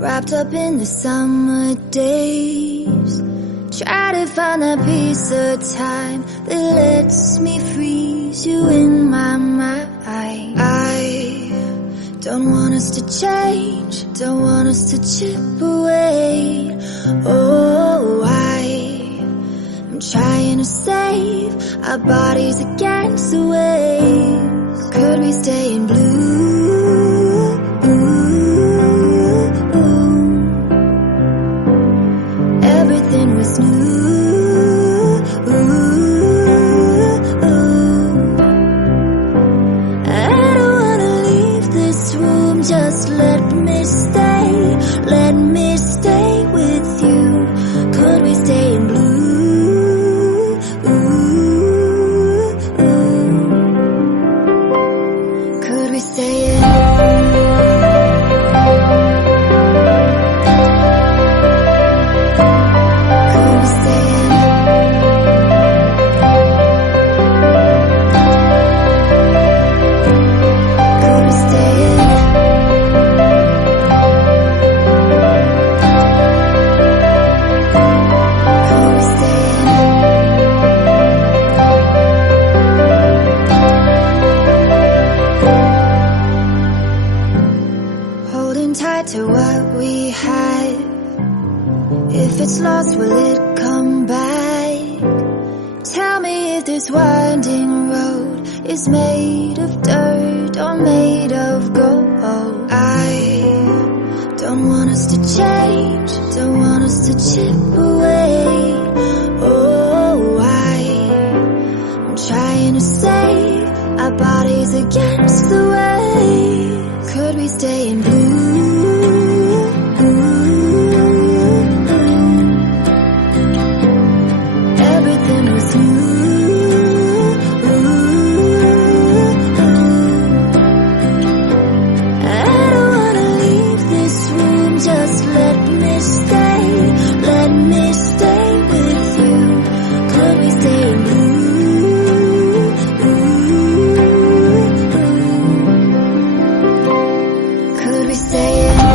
wrapped up in the summer days. Try to find that piece of time that lets me freeze you in my mind. I don't want us to change, don't want us to chip away. Oh, I'm trying to save our bodies against the waves. Could we stay in blue? Everything was new. I don't wanna leave this room, just let me stay with you. Could we stay in blue? Could we stay in? Tied to what we have. If it's lost, will it come back? Tell me if this winding road is made of dirt or made of gold. I don't want us to change, don't want us to chip away. Oh, I'm trying to save our bodies against the waves. Could we stay in blue? Everything was new. I don't wanna leave this room, just let me stay with you. Could we stay in blue? Could we stay in?